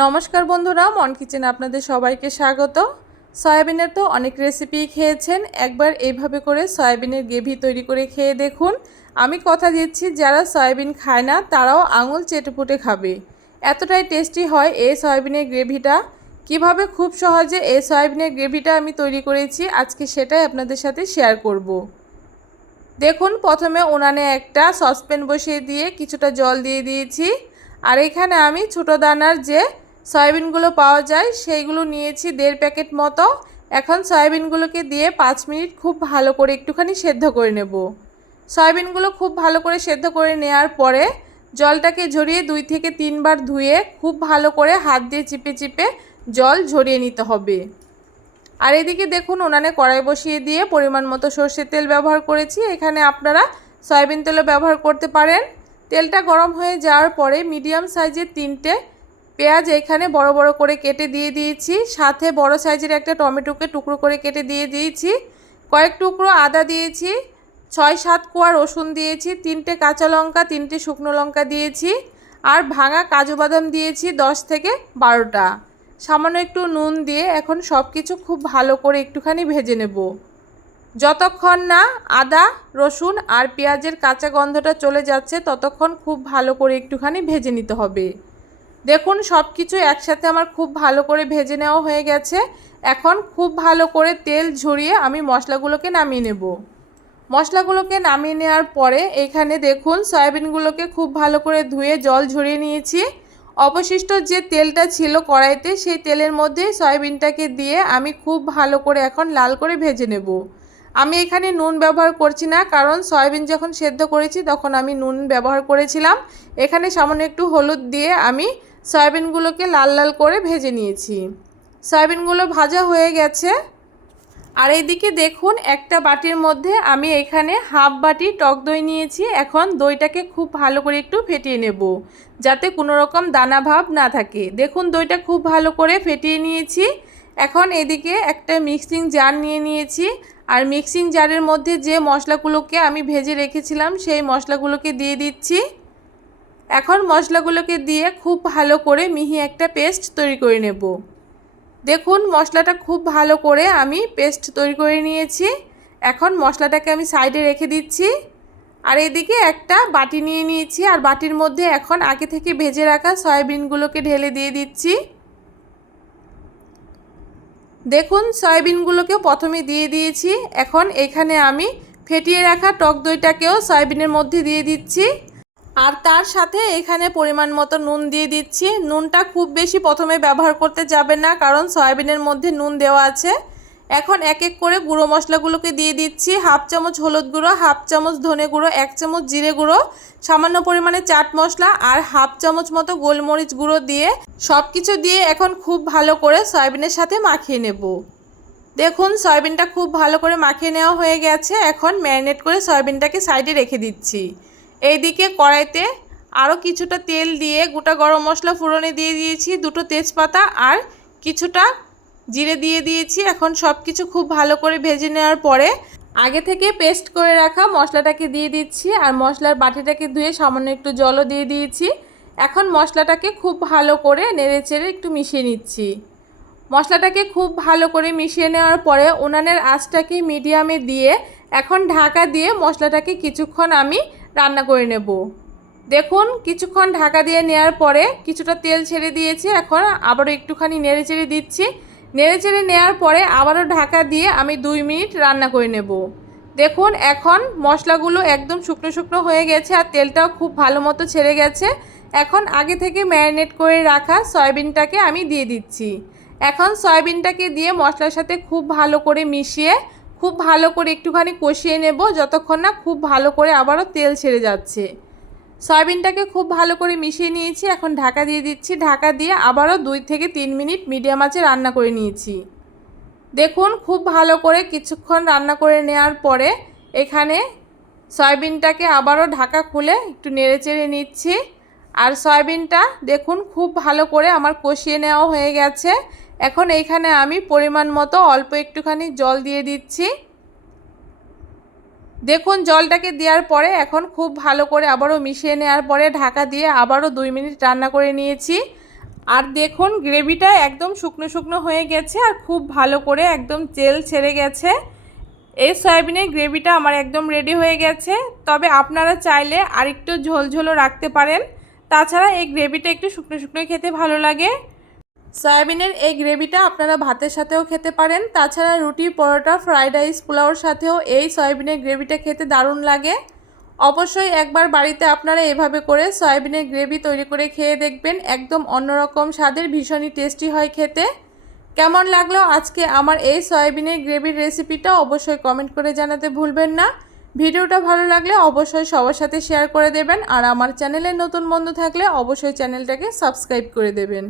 নমস্কার বন্ধুরা, মন কিচেন আপনাদের সবাইকে স্বাগত। সয়াবিনের তো অনেক রেসিপি খেয়েছেন, একবার এইভাবে করে সয়াবিনের গ্রেভি তৈরি করে খেয়ে দেখুন। আমি কথা দিচ্ছি, যারা সয়াবিন খায় না, তারাও আঙুল চেটেপুটে খাবে। এতটাই টেস্টি হয় এই সয়াবিনের গ্রেভিটা। কীভাবে খুব সহজে এই সয়াবিনের গ্রেভিটা আমি তৈরি করেছি, আজকে সেটাই আপনাদের সাথে শেয়ার করব। দেখুন, প্রথমে উনানে একটা সসপ্যান বসিয়ে দিয়ে কিছুটা জল দিয়ে দিয়েছি। আর এখানে আমি ছোটো দানার যে সয়াবিনগুলো পাওয়া যায়, সেইগুলো নিয়েছি দেড় প্যাকেট মতো। এখন সয়াবিনগুলোকে দিয়ে পাঁচ মিনিট খুব ভালো করে একটুখানি সেদ্ধ করে নেব। সয়াবিনগুলো খুব ভালো করে সেদ্ধ করে নেওয়ার পরে জলটাকে ঝরিয়ে দুই থেকে তিনবার ধুয়ে খুব ভালো করে হাত দিয়ে চিপে চিপে জল ঝরিয়ে নিতে হবে। আর এদিকে দেখুন, উনানে কড়াই বসিয়ে দিয়ে পরিমাণ মতো সর্ষের তেল ব্যবহার করেছি। এখানে আপনারা সয়াবিন তেলও ব্যবহার করতে পারেন। তেলটা গরম হয়ে যাওয়ার পরে মিডিয়াম সাইজের তিনটে পেঁয়াজ এখানে বড় বড় করে কেটে দিয়ে দিয়েছি। সাথে বড় সাইজের একটা টমেটোকে টুকরো করে কেটে দিয়ে দিয়েছি। কয়েক টুকরো আদা দিয়েছি। ছয় সাত কোয়া রসুন দিয়েছি। তিনটে কাঁচা লঙ্কা, তিনটে শুকনো লঙ্কা দিয়েছি। আর ভাঙা কাজু বাদাম দিয়েছি দশ থেকে বারোটা। সামান্য একটু নুন দিয়ে এখন সব কিছু খুব ভালো করে একটুখানি ভেজে নেব। যতক্ষণ না আদা, রসুন আর পেঁয়াজের কাঁচা গন্ধটা চলে যাচ্ছে, ততক্ষণ খুব ভালো করে একটুখানি ভেজে নিতে হবে। দেখুন সব কিছু একসাথে আমার খুব ভালো করে ভেজে নেওয়া হয়ে গেছে। এখন খুব ভালো করে তেল ঝরিয়ে আমি মশলাগুলোকে নামিয়ে নেব। মশলাগুলোকে নামিয়ে নেওয়ার পরে এখানে দেখুন, সয়াবিনগুলোকে খুব ভালো করে ধুয়ে জল ঝরিয়ে নিয়েছি। অবশিষ্ট যে তেলটা ছিল কড়াইতে, সেই তেলের মধ্যে সয়াবিনটাকে দিয়ে আমি খুব ভালো করে এখন লাল করে ভেজে নেব। আমি এখানে নুন ব্যবহার করছি না, কারণ সয়াবিন যখন সেদ্ধ করেছি তখন আমি নুন ব্যবহার করেছিলাম। এখানে সামান্য একটু হলুদ দিয়ে আমি সয়াবিনগুলোকে লাল লাল করে ভেজে নিয়েছি। সয়াবিনগুলো ভাজা হয়ে গেছে। আর এইদিকে দেখুন, একটা বাটির মধ্যে আমি এখানে হাফ বাটি টক দই নিয়েছি। এখন দইটাকে খুব ভালো করে একটু ফেটিয়ে নেব, যাতে কোনো রকম দানা ভাব না থাকে। দেখুন, দইটা খুব ভালো করে ফেটিয়ে নিয়েছি। এখন এদিকে একটা মিক্সিং জার নিয়ে নিয়েছি। আর মিক্সিং জারের মধ্যে যে মশলাগুলোকে আমি ভেজে রেখেছিলাম, সেই মশলাগুলোকে দিয়ে দিচ্ছি। এখন মশলাগুলোকে দিয়ে খুব ভালো করে মিহি একটা পেস্ট তৈরি করে নেব। দেখুন, মশলাটা খুব ভালো করে আমি পেস্ট তৈরি করে নিয়েছি। এখন মশলাটাকে আমি সাইডে রেখে দিচ্ছি। আর এদিকে একটা বাটি নিয়ে নিয়েছি। আর বাটির মধ্যে এখন আগে থেকে ভেজে রাখা সয়াবিনগুলোকে ঢেলে দিয়ে দিচ্ছি। দেখুন, সয়াবিনগুলোকেও প্রথমে দিয়ে দিয়েছি। এখন এখানে আমি ফেটিয়ে রাখা টক দইটাকেও সয়াবিনের মধ্যে দিয়ে দিচ্ছি। আর তার সাথে এখানে পরিমাণ মতো নুন দিয়ে দিচ্ছি। নুনটা খুব বেশি প্রথমে ব্যবহার করতে যাবে না, কারণ সয়াবিনের মধ্যে নুন দেওয়া আছে। এখন এক এক করে গুঁড়ো মশলাগুলোকে দিয়ে দিচ্ছি। হাফ চামচ হলুদ গুঁড়ো, হাফ চামচ ধনে গুঁড়ো, এক চামচ জিরে গুঁড়ো, সামান্য পরিমাণে চাট মশলা আর হাফ চামচ মতো গোলমরিচ গুঁড়ো দিয়ে সব কিছু দিয়ে এখন খুব ভালো করে সয়াবিনের সাথে মাখিয়ে নেব। দেখুন, সয়াবিনটা খুব ভালো করে মাখিয়ে নেওয়া হয়ে গেছে। এখন ম্যারিনেট করে সয়াবিনটাকে সাইডে রেখে দিচ্ছি। এইদিকে কড়াইতে আরও কিছুটা তেল দিয়ে গোটা গরম মশলা ফোড়নে দিয়ে দিয়েছি, দুটো তেজপাতা আর কিছুটা জিরে দিয়ে দিয়েছি। এখন সব কিছু খুব ভালো করে ভেজে নেওয়ার পরে আগে থেকে পেস্ট করে রাখা মশলাটাকে দিয়ে দিচ্ছি আর মশলার বাটিটাকে ধুয়ে সামান্য একটু জলও দিয়ে দিয়েছি। এখন মশলাটাকে খুব ভালো করে নেড়ে চেড়ে একটু মিশিয়ে নিচ্ছি। মশলাটাকে খুব ভালো করে মিশিয়ে নেওয়ার পরে উনানের আঁচটাকে মিডিয়ামে দিয়ে এখন ঢাকা দিয়ে মশলাটাকে কিছুক্ষণ আমি রান্না করে নেব। দেখুন, কিছুক্ষণ ঢাকা দিয়ে নেওয়ার পরে কিছুটা তেল ছেড়ে দিয়েছি। এখন আবারও একটুখানি নেড়ে চেড়ে দিচ্ছি। নেড়ে চেড়ে নেওয়ার পরে আবারও ঢাকা দিয়ে আমি দুই মিনিট রান্না করে নেব। দেখুন, এখন মশলাগুলো একদম শুকনো শুকনো হয়ে গেছে আর তেলটাও খুব ভালো মতো ছেড়ে গেছে। এখন আগে থেকে ম্যারিনেট করে রাখা সয়াবিনটাকে আমি দিয়ে দিচ্ছি। এখন সয়াবিনটাকে দিয়ে মশলার সাথে খুব ভালো করে মিশিয়ে খুব ভালো করে একটুখানি কষিয়ে নেব, যতক্ষণ না খুব ভালো করে আবারও তেল ছেড়ে যাচ্ছে। সয়াবিনটাকে খুব ভালো করে মিশিয়ে নিয়েছি, এখন ঢাকা দিয়ে দিচ্ছি। ঢাকা দিয়ে আবারও দুই থেকে তিন মিনিট মিডিয়াম আঁচে রান্না করে নিয়েছি। দেখুন, খুব ভালো করে কিছুক্ষণ রান্না করে নেওয়ার পরে এখানে সয়াবিনটাকে আবারও ঢাকা খুলে একটু নেড়ে চেড়ে নিচ্ছি। আর সয়াবিনটা দেখুন, খুব ভালো করে আমার কষিয়ে নেওয়া হয়ে গেছে। এখন এইখানে আমি পরিমাণ মতো অল্প একটুখানি জল দিয়ে দিচ্ছি। দেখুন, জলটাকে দেওয়ার পরে এখন খুব ভালো করে আবারও মিশিয়ে নেওয়ার পরে ঢাকা দিয়ে আবারও দুই মিনিট রান্না করে নিয়েছি। আর দেখুন, গ্রেভিটা একদম শুকনো শুকনো হয়ে গেছে আর খুব ভালো করে একদম তেল ছেড়ে গেছে। এই সয়াবিনের গ্রেভিটা আমার একদম রেডি হয়ে গেছে। তবে আপনারা চাইলে আরেকটু ঝোলঝোলও রাখতে পারেন। তাছাড়া এই গ্রেভিটা একটু শুকনো শুকনো খেতে ভালো লাগে। সয়াবিনের এই গ্রেভিটা আপনারা ভাতের সাথেও খেতে পারেন। তাছাড়া রুটি পরোটা, ফ্রাইড রাইস, পোলাওর সাথেও এই সয়াবিনের গ্রেভিটা খেতে দারুণ লাগে। অবশ্যই একবার বাড়িতে আপনারা এভাবে করে সয়াবিনের গ্রেভি তৈরি করে খেয়ে দেখবেন। একদম অন্যরকম স্বাদের, ভীষণই টেস্টি হয় খেতে। কেমন লাগল আজকে আমার এই সয়াবিনের গ্রেভির রেসিপিটা অবশ্যই কমেন্ট করে জানাতে ভুলবেন না। ভিডিওটা ভালো লাগলে অবশ্যই সবার সাথে শেয়ার করে দেবেন। আর আমার চ্যানেলে নতুন বন্ধু থাকলে অবশ্যই চ্যানেলটাকে সাবস্ক্রাইব করে দেবেন।